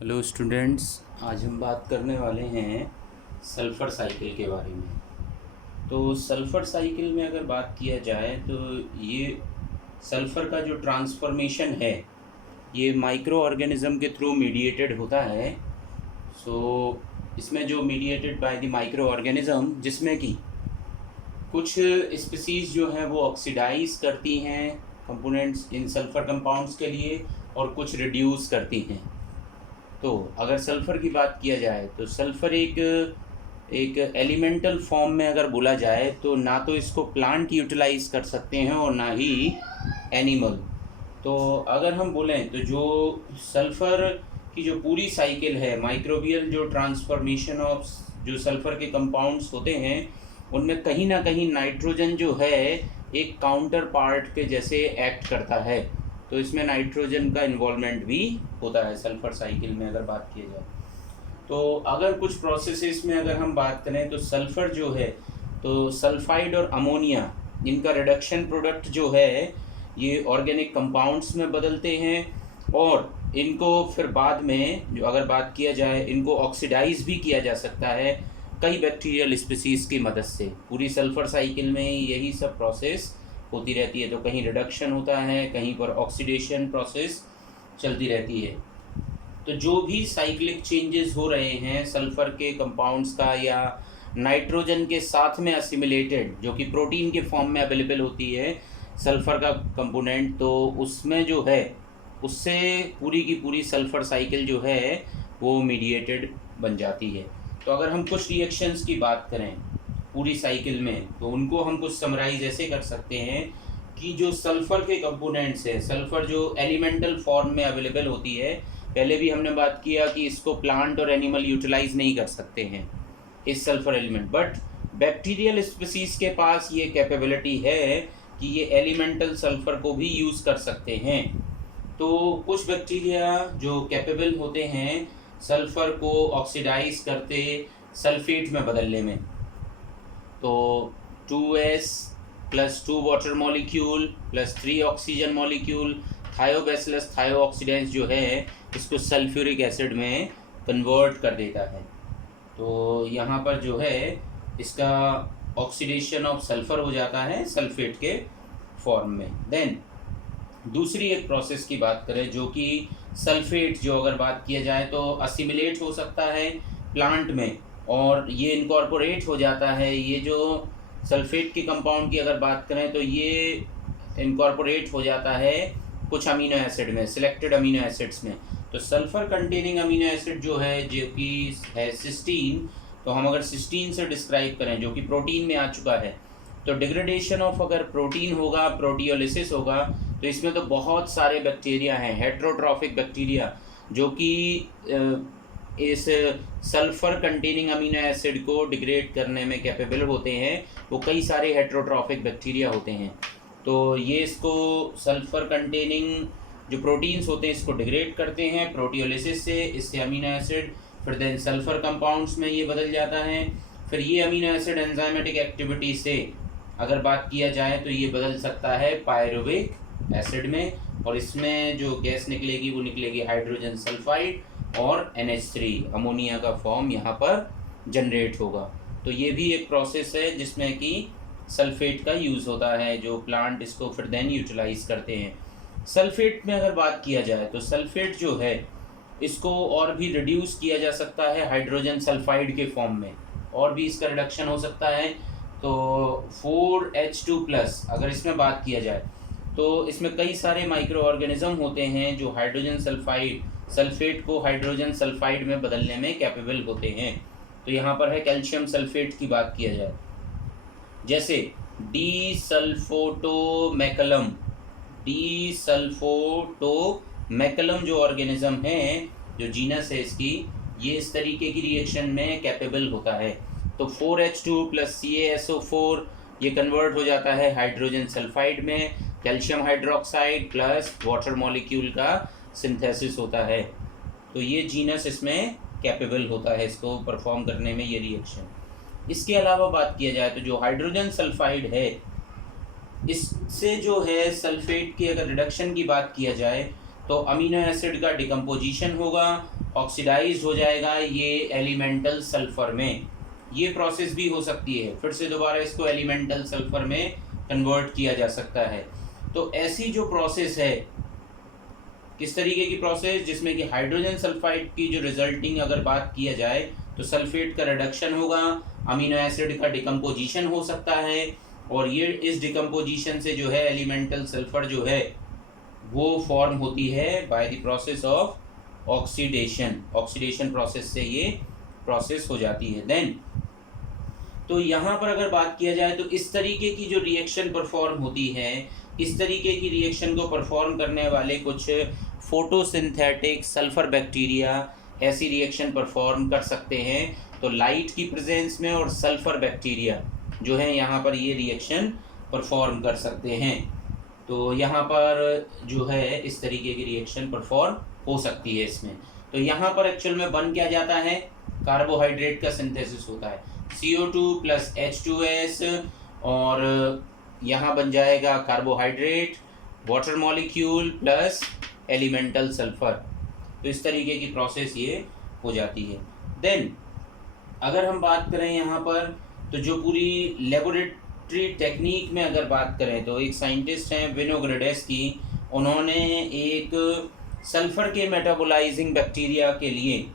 Hello students, आज हम बात करने वाले हैं सल्फ़र साइकिल के बारे में। तो सल्फ़र साइकिल में अगर बात किया जाए तो ये सल्फ़र का जो ट्रांसफॉर्मेशन है ये माइक्रो ऑर्गेनिज़म के थ्रू मीडिएटेड होता है। इसमें जो mediated by the micro organism, जिसमें कि कुछ स्पीसीज़ जो हैं वो ऑक्सीडाइज़ करती हैं कंपोनेंट्स इन सल्फ़र कंपाउंड्स के लिए और कुछ रिड्यूस करती हैं। तो अगर सल्फ़र की बात किया जाए तो सल्फ़र एक एक एलिमेंटल फॉर्म में अगर बोला जाए तो ना तो इसको प्लांट यूटिलाइज़ कर सकते हैं और ना ही एनिमल। तो अगर हम बोलें तो जो सल्फ़र की जो पूरी साइकिल है, माइक्रोबियल जो ट्रांसफॉर्मेशन ऑफ जो सल्फ़र के कंपाउंड्स होते हैं उनमें कहीं ना कहीं नाइट्रोजन जो है एक काउंटर पार्ट के जैसे एक्ट करता है। तो इसमें नाइट्रोजन का इन्वॉल्वमेंट भी होता है सल्फ़र साइकिल में अगर बात की जाए। तो अगर कुछ प्रोसेसेस में अगर हम बात करें तो सल्फ़र जो है तो सल्फाइड और अमोनिया, इनका रिडक्शन प्रोडक्ट जो है ये ऑर्गेनिक कंपाउंड्स में बदलते हैं और इनको फिर बाद में जो अगर बात किया जाए इनको ऑक्सीडाइज भी किया जा सकता है कई बैक्टीरियल स्पीसीज़ की मदद से। पूरी सल्फ़र साइकिल में यही सब प्रोसेस होती रहती है। तो कहीं रिडक्शन होता है, कहीं पर ऑक्सीडेशन प्रोसेस चलती रहती है। तो जो भी साइक्लिक चेंजेस हो रहे हैं सल्फ़र के कंपाउंड्स का या नाइट्रोजन के साथ में असिमिलेटेड जो कि प्रोटीन के फॉर्म में अवेलेबल होती है सल्फ़र का कंपोनेंट, तो उसमें जो है उससे पूरी की पूरी सल्फ़र साइकिल जो है वो मीडिएटेड बन जाती है। तो अगर हम कुछ रिएक्शंस की बात करें पूरी साइकिल में तो उनको हम कुछ समराइज ऐसे कर सकते हैं कि जो सल्फ़र के कंपोनेंट्स है, सल्फ़र जो एलिमेंटल फॉर्म में अवेलेबल होती है, पहले भी हमने बात किया कि इसको प्लांट और एनिमल यूटिलाइज नहीं कर सकते हैं इस sulphur element, but bacterial species के पास ये कैपेबिलिटी है कि ये एलिमेंटल सल्फ़र को भी यूज़ कर सकते हैं। तो कुछ बैक्टीरिया जो कैपेबल होते हैं सल्फ़र को ऑक्सीडाइज करते सल्फेट में बदलने में। तो 2s plus 2 water molecule plus 3 oxygen molecule thiobacillus thiooxidans जो है इसको सल्फ्यूरिक एसिड में कन्वर्ट कर देता है। तो यहाँ पर जो है इसका ऑक्सीडेशन ऑफ सल्फ़र हो जाता है सल्फेट के फॉर्म में। देन दूसरी एक प्रोसेस की बात करें जो कि सल्फेट जो अगर बात किया जाए तो असिमिलेट हो सकता है प्लांट में और ये इनकॉर्पोरेट हो जाता है। ये जो सल्फेट के कंपाउंड की अगर बात करें तो ये इनकॉर्पोरेट हो जाता है कुछ अमीनो एसिड में, सिलेक्टेड अमीनो एसिड्स में। तो सल्फ़र कंटेनिंग अमीनो एसिड जो है जो कि है सिस्टीन, तो हम अगर सिस्टीन से डिस्क्राइब करें जो कि प्रोटीन में आ चुका है, तो डिग्रेडेशन ऑफ अगर प्रोटीन होगा, प्रोटियोलिसिस होगा, तो इसमें तो बहुत सारे बैक्टीरिया हैं, हेट्रोट्रॉफिक बैक्टीरिया जो कि इस सल्फ़र कंटेनिंग अमीनो एसिड को डिग्रेड करने में कैपेबल होते हैं। वो कई सारे हेट्रोट्रॉफिक बैक्टीरिया होते हैं। तो ये इसको सल्फ़र कंटेनिंग जो प्रोटीन्स होते हैं इसको डिग्रेड करते हैं प्रोटियोलिसिस से, इससे अमीनो एसिड फिर देन सल्फ़र कंपाउंड्स में ये बदल जाता है। फिर ये अमीनो एसिड एंजाइमेटिक एक्टिविटी से अगर बात किया जाए तो ये बदल सकता है पायरुविक एसिड में और इसमें जो गैस निकलेगी वो निकलेगी हाइड्रोजन सल्फाइड और NH3 अमोनिया का फॉर्म यहाँ पर जनरेट होगा। तो ये भी एक प्रोसेस है जिसमें कि सल्फेट का यूज़ होता है जो प्लांट इसको फिर देन यूटिलाइज करते हैं। सल्फेट में अगर बात किया जाए तो सल्फेट जो है इसको और भी रिड्यूस किया जा सकता है हाइड्रोजन सल्फाइड के फॉर्म में, और भी इसका रिडक्शन हो सकता है। तो 4H2+ अगर इसमें बात किया जाए तो इसमें कई सारे माइक्रो ऑर्गेनिज्म होते हैं जो हाइड्रोजन सल्फेट को हाइड्रोजन सल्फाइड में बदलने में कैपेबल होते हैं। तो यहाँ पर है कैल्शियम सल्फेट की बात किया जाए, जैसे डी सल्फोटोमैकलम जो ऑर्गेनिज्म है, जो जीनस है इसकी, ये इस तरीके की रिएक्शन में कैपेबल होता है। तो 4H2+ CaSO4 ये कन्वर्ट हो जाता है हाइड्रोजन सल्फाइड में, calcium hydroxide plus water molecule का सिंथेसिस होता है। तो ये जीनस इसमें कैपेबल होता है इसको परफॉर्म करने में ये रिएक्शन। इसके अलावा बात किया जाए तो जो हाइड्रोजन सल्फाइड है इससे जो है सल्फेट की अगर रिडक्शन की बात किया जाए तो अमीनो एसिड का डिकम्पोजिशन होगा, ऑक्सीडाइज हो जाएगा ये एलिमेंटल सल्फर में। ये प्रोसेस भी हो सकती है, फिर से दोबारा इसको एलिमेंटल सल्फर में कन्वर्ट किया जा सकता है। तो ऐसी जो प्रोसेस है, किस तरीके की प्रोसेस, जिसमें कि हाइड्रोजन सल्फाइड की जो रिजल्टिंग अगर बात किया जाए तो सल्फेट का रिडक्शन होगा, अमीनो एसिड का डिकम्पोजिशन हो सकता है, और ये इस डिकम्पोजिशन से जो है एलिमेंटल सल्फर जो है वो फॉर्म होती है by the process of oxidation process से ये प्रोसेस हो जाती है। देन तो यहाँ पर अगर बात किया जाए तो इस तरीके की जो रिएक्शन परफॉर्म होती है, इस तरीके की रिएक्शन को परफॉर्म करने वाले कुछ फोटोसिंथेटिक सल्फर बैक्टीरिया ऐसी रिएक्शन परफॉर्म कर सकते हैं। तो लाइट की प्रेजेंस में और सल्फर बैक्टीरिया जो है यहाँ पर ये रिएक्शन परफॉर्म कर सकते हैं। तो यहाँ पर जो है इस तरीके की रिएक्शन परफॉर्म हो सकती है इसमें। तो यहाँ पर एक्चुअल में बन क्या जाता है, कार्बोहाइड्रेट का सिंथेसिस होता है, CO2 + H2S, और यहाँ बन जाएगा carbohydrate, water molecule plus elemental sulphur. तो इस तरीके की प्रोसेस ये हो जाती है। देन अगर हम बात करें यहाँ पर, तो जो पूरी लेबोरेटरी टेक्निक में अगर बात करें तो एक साइंटिस्ट हैं विनोग्रेडेस्की, उन्होंने एक सल्फ़र के मेटाबोलाइजिंग बैक्टीरिया के लिए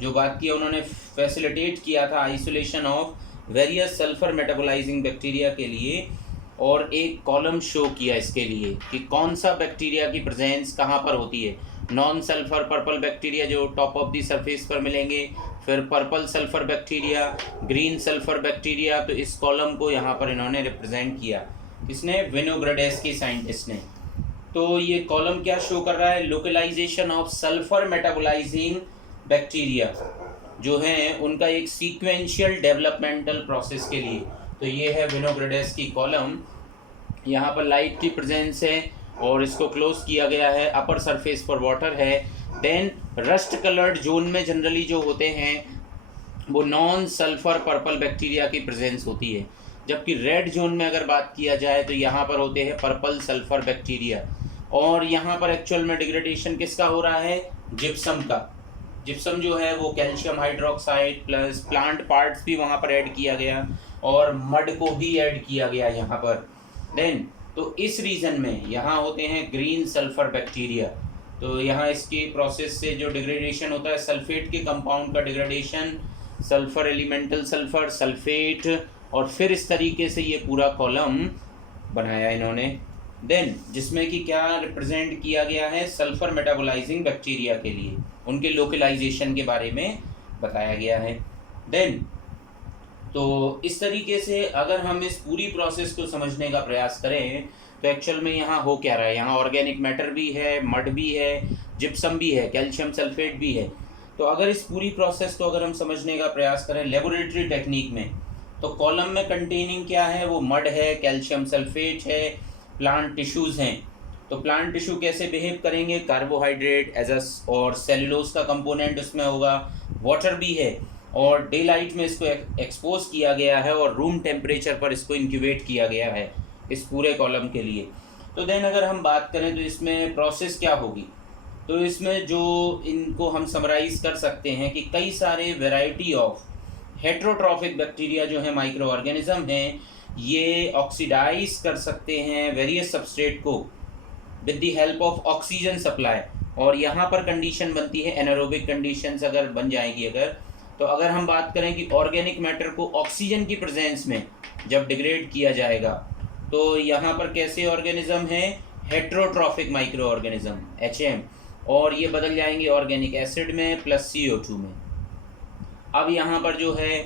जो बात की, उन्होंने फैसिलिटेट किया था isolation of various sulphur metabolising bacteria के लिए, और एक कॉलम शो किया इसके लिए कि कौन सा बैक्टीरिया की प्रेजेंस कहाँ पर होती है। नॉन सल्फ़र पर्पल बैक्टीरिया जो टॉप ऑफ दी सरफेस पर मिलेंगे, फिर purple sulphur bacteria, green sulphur bacteria. तो इस कॉलम को यहाँ पर इन्होंने रिप्रेजेंट किया, किसने, विनोग्रेडेस्की साइंटिस्ट ने। तो ये कॉलम क्या शो कर रहा है, localisation of sulphur metabolising bacteria जो हैं उनका एक सीक्वेंशियल डेवलपमेंटल प्रोसेस के लिए। तो ये है विनोग्रेडेस्की कॉलम, यहाँ पर लाइट की प्रेजेंस है और इसको क्लोज किया गया है, अपर सरफेस पर वाटर है। देन रस्ट कलर्ड जोन में जनरली जो होते हैं वो नॉन सल्फ़र पर्पल बैक्टीरिया की प्रेजेंस होती है, जबकि रेड जोन में अगर बात किया जाए तो यहाँ पर होते हैं पर्पल सल्फ़र बैक्टीरिया। और यहाँ पर एक्चुअल में डिग्रेडेशन किसका हो रहा है, जिप्सम का। जिप्सम जो है वो calcium hydroxide plus plant parts भी वहाँ पर ऐड किया गया, और मड को भी ऐड किया गया यहाँ पर। देन तो इस रीजन में यहाँ होते हैं ग्रीन सल्फ़र बैक्टीरिया। तो यहाँ इसकी प्रोसेस से जो डिग्रेडेशन होता है, सल्फेट के कंपाउंड का degradation, sulphur elemental sulphur, sulphate, और फिर इस तरीके से ये पूरा कॉलम बनाया इन्होंने। देन जिसमें कि क्या रिप्रेजेंट किया गया है, सल्फ़र मेटाबोलाइजिंग बैक्टीरिया के लिए उनके लोकलाइजेशन के बारे में बताया गया है। देन तो इस तरीके से अगर हम इस पूरी प्रोसेस को समझने का प्रयास करें तो एक्चुअल में यहाँ हो क्या रहा है, यहाँ ऑर्गेनिक मैटर भी है, मड भी है, जिप्सम भी है, कैल्शियम सल्फेट भी है। तो अगर इस पूरी प्रोसेस को अगर हम समझने का प्रयास करें लेबोरेटरी टेक्निक में, तो कॉलम में कंटेनिंग क्या है, वो मड है, कैल्शियम सल्फेट है, प्लांट टिश्यूज़ हैं। तो प्लांट टिश्यू कैसे बिहेव करेंगे, कार्बोहाइड्रेट एज और सेलुलोज का कंपोनेंट उसमें होगा, वाटर भी है, और डे लाइट में इसको एक्सपोज किया गया है और रूम टेम्परेचर पर इसको इंक्यूबेट किया गया है इस पूरे कॉलम के लिए। तो देन अगर हम बात करें तो इसमें प्रोसेस क्या होगी, तो इसमें जो इनको हम समराइज कर सकते हैं कि कई सारे वैरायटी ऑफ हेट्रोट्रॉफिक बैक्टीरिया जो है माइक्रो ऑर्गेनिज्म हैं, ये ऑक्सीडाइज कर सकते हैं वेरियस सबस्ट्रेट को with the help of oxygen supply. और यहाँ पर कंडीशन बनती है एनारोबिक कंडीशंस अगर बन जाएगी अगर, तो अगर हम बात करें कि ऑर्गेनिक मैटर को ऑक्सीजन की प्रेजेंस में जब डिग्रेड किया जाएगा तो यहाँ पर कैसे ऑर्गेनिज्म है, हेट्रोट्रॉफिक माइक्रो ऑर्गेनिज्म HM, और ये बदल जाएंगे ऑर्गेनिक एसिड में प्लस CO2 में। अब यहाँ पर जो है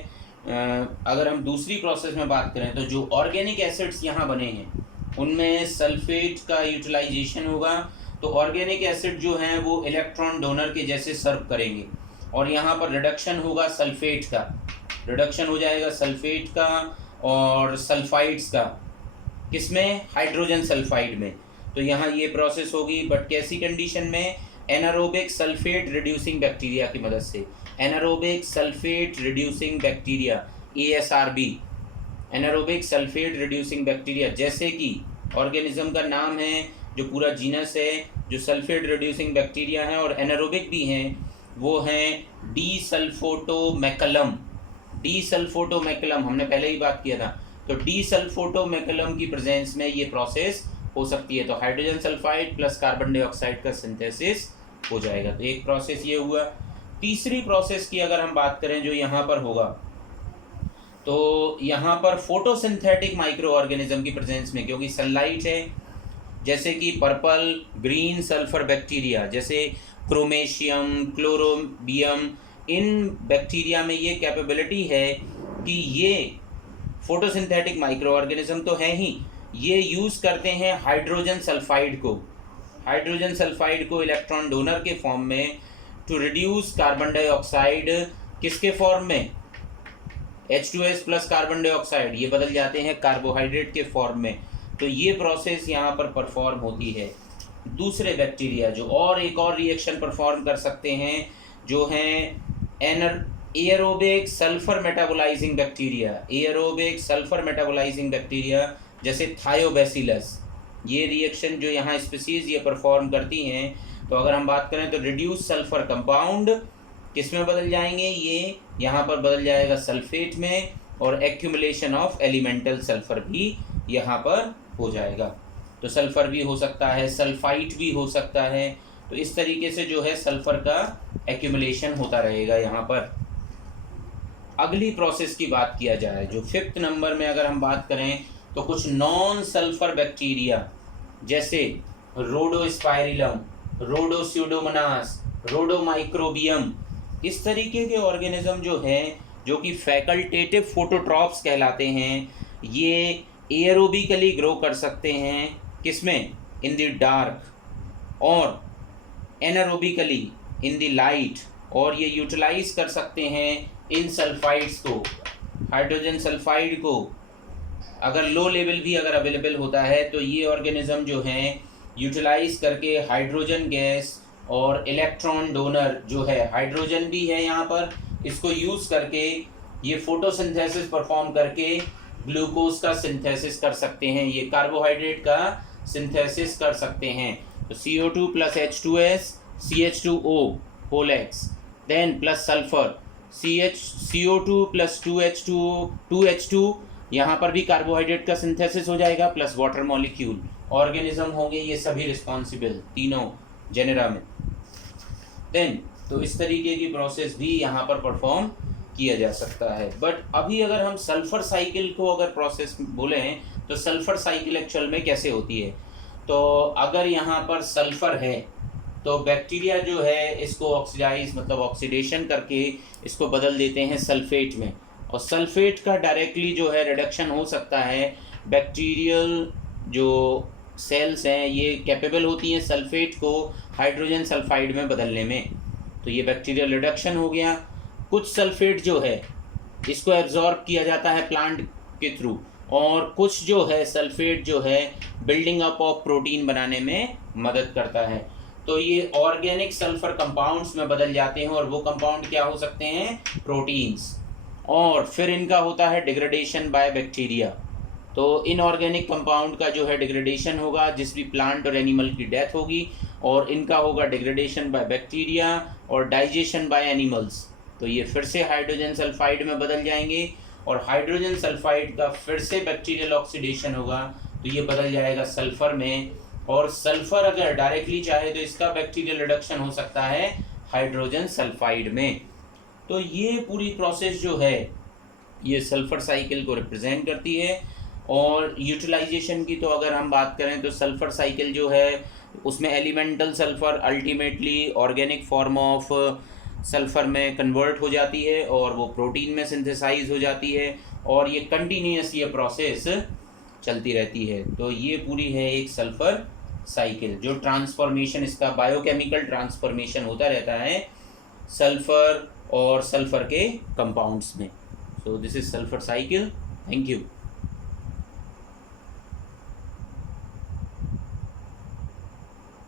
अगर हम दूसरी प्रोसेस में बात करें तो जो ऑर्गेनिक एसिड्स यहाँ बने हैं उनमें सल्फेट का यूटिलाइजेशन होगा। तो ऑर्गेनिक एसिड जो हैं वो इलेक्ट्रॉन डोनर के जैसे सर्व करेंगे, और यहाँ पर रिडक्शन होगा सल्फेट का, रिडक्शन हो जाएगा सल्फेट का और सल्फाइड्स का, किसमें, हाइड्रोजन सल्फाइड में। तो यहाँ ये प्रोसेस होगी, बट कैसी कंडीशन में, एनारोबिक सल्फेट रिड्यूसिंग बैक्टीरिया की मदद से, anaerobic sulphate reducing bacteria ASRB, anaerobic sulphate reducing bacteria. जैसे कि ऑर्गेनिज्म का नाम है जो पूरा जीनस है जो सल्फेट रिड्यूसिंग बैक्टीरिया हैं और एनारोबिक भी हैं, वो हैं डीसल्फोटोमैकुलम। डीसल्फोटोमैकुलम हमने पहले ही बात किया था। तो डीसल्फोटोमैकुलम की प्रेजेंस में ये प्रोसेस हो सकती है, तो hydrogen sulphide plus carbon dioxide का सिंथेसिस हो जाएगा। तो एक प्रोसेस ये हुआ। तीसरी प्रोसेस की अगर हम बात करें जो यहाँ पर होगा, तो यहाँ पर फोटोसिंथेटिक माइक्रो ऑर्गेनिज्म की प्रेजेंस में, क्योंकि सनलाइट है, जैसे कि पर्पल ग्रीन सल्फर बैक्टीरिया जैसे क्रोमेशियम, क्लोरोबियम, इन बैक्टीरिया में ये कैपेबिलिटी है कि ये फोटोसिंथेटिक माइक्रो ऑर्गेनिज्म तो है ही, ये यूज़ करते हैं हाइड्रोजन सल्फाइड को इलेक्ट्रॉन डोनर के फॉर्म में टू रिड्यूस कार्बन डाइऑक्साइड। किसके फॉर्म में? H2S प्लस कार्बन डाइऑक्साइड, ये बदल जाते हैं कार्बोहाइड्रेट के फॉर्म में। तो ये प्रोसेस यहाँ पर परफॉर्म होती है। दूसरे बैक्टीरिया जो और एक और रिएक्शन परफॉर्म कर सकते हैं जो हैं एयरोबिक सल्फर मेटाबोलाइजिंग बैक्टीरिया, जैसे थायोबैसिलस। ये रिएक्शन जो यहाँ स्पीसीज ये परफॉर्म करती हैं, तो अगर हम बात करें तो रिड्यूस सल्फर कंपाउंड किस में बदल जाएंगे? ये यहाँ पर बदल जाएगा सल्फेट में, और एक्यूमुलेशन ऑफ एलिमेंटल सल्फर भी यहाँ पर हो जाएगा। तो सल्फर भी हो सकता है, सल्फाइट भी हो सकता है। तो इस तरीके से जो है सल्फर का एक्यूमुलेशन होता रहेगा यहाँ पर। अगली प्रोसेस की बात किया जाए जो 5th नंबर में अगर हम बात करें, तो कुछ नॉन सल्फर बैक्टीरिया जैसे रोडोस्पाइरिलम, रोडोस्यूडोमोनास, रोडोमाइक्रोबियम, इस तरीके के ऑर्गेनिज्म जो हैं जो कि फैकल्टेटिव फोटोट्रॉप्स कहलाते हैं, ये एयरोबिकली ग्रो कर सकते हैं किसमें? इन द डार्क, और एनारोबिकली इन द लाइट, और ये यूटिलाइज कर सकते हैं इन सल्फाइड्स को, हाइड्रोजन सल्फाइड को। अगर लो लेवल भी अगर अवेलेबल होता है तो ये ऑर्गेनिज्म जो हैं यूटिलाइज करके हाइड्रोजन गैस और इलेक्ट्रॉन डोनर जो है, हाइड्रोजन भी है यहाँ पर, इसको यूज़ करके ये फोटोसिंथेसिस परफॉर्म करके ग्लूकोज का सिंथेसिस कर सकते हैं, ये कार्बोहाइड्रेट का सिंथेसिस कर सकते हैं। तो CO2 plus H2S, CH2O whole X, then plus sulphur CO2 plus 2H2, यहाँ पर भी कार्बोहाइड्रेट का सिंथेसिस हो जाएगा, प्लस वाटर मॉलिक्यूल ऑर्गेनिज्म होंगे ये सभी रिस्पॉन्सिबल तीनों जेनेरा में। देन तो इस तरीके की प्रोसेस भी यहाँ पर परफॉर्म किया जा सकता है। बट अभी अगर हम सल्फर साइकिल को अगर प्रोसेस बोले हैं, तो सल्फर साइकिल एक्चुअल में कैसे होती है? तो अगर यहाँ पर सल्फर है तो बैक्टीरिया जो है इसको ऑक्सीडाइज मतलब ऑक्सीडेशन करके इसको बदल देते हैं सल्फेट में, और सल्फेट का डायरेक्टली जो है रिडक्शन हो सकता है। बैक्टीरियल जो सेल्स हैं ये कैपेबल होती हैं सल्फेट को हाइड्रोजन सल्फाइड में बदलने में, तो ये बैक्टीरियल रिडक्शन हो गया। कुछ सल्फेट जो है इसको एब्जॉर्ब किया जाता है प्लांट के थ्रू, और कुछ जो है सल्फेट जो है बिल्डिंग अप ऑफ प्रोटीन बनाने में मदद करता है। तो ये ऑर्गेनिक सल्फर कंपाउंड्स में बदल जाते हैं, और वो कंपाउंड क्या हो सकते हैं? प्रोटीन्स। और फिर इनका होता है डिग्रेडेशन बाय बैक्टीरिया। तो इनऑर्गेनिक कंपाउंड का जो है डिग्रेडेशन होगा, जिस भी प्लांट और एनिमल की डेथ होगी, और इनका होगा डिग्रेडेशन बाय बैक्टीरिया और डाइजेशन बाय एनिमल्स। तो ये फिर से हाइड्रोजन सल्फाइड में बदल जाएंगे, और हाइड्रोजन सल्फाइड का फिर से बैक्टीरियल ऑक्सीडेशन होगा, तो ये बदल जाएगा सल्फर में। और सल्फर अगर डायरेक्टली चाहे तो इसका बैक्टीरियल रिडक्शन हो सकता है हाइड्रोजन सल्फाइड में। तो ये पूरी प्रोसेस जो है ये सल्फर साइकिल को रिप्रेजेंट करती है। और यूटिलाइजेशन की तो अगर हम बात करें तो सल्फर साइकिल जो है उसमें elemental sulphur ultimately organic form of sulphur में कन्वर्ट हो जाती है, और वो प्रोटीन में सिंथेसाइज हो जाती है, और ये कंटिन्यूस ये प्रोसेस चलती रहती है। तो ये पूरी है एक सल्फर साइकिल, जो ट्रांसफॉर्मेशन इसका बायोकेमिकल ट्रांसफॉर्मेशन होता रहता है सल्फर और सल्फर के कंपाउंड्स में। So this is sulphur cycle. Thank you.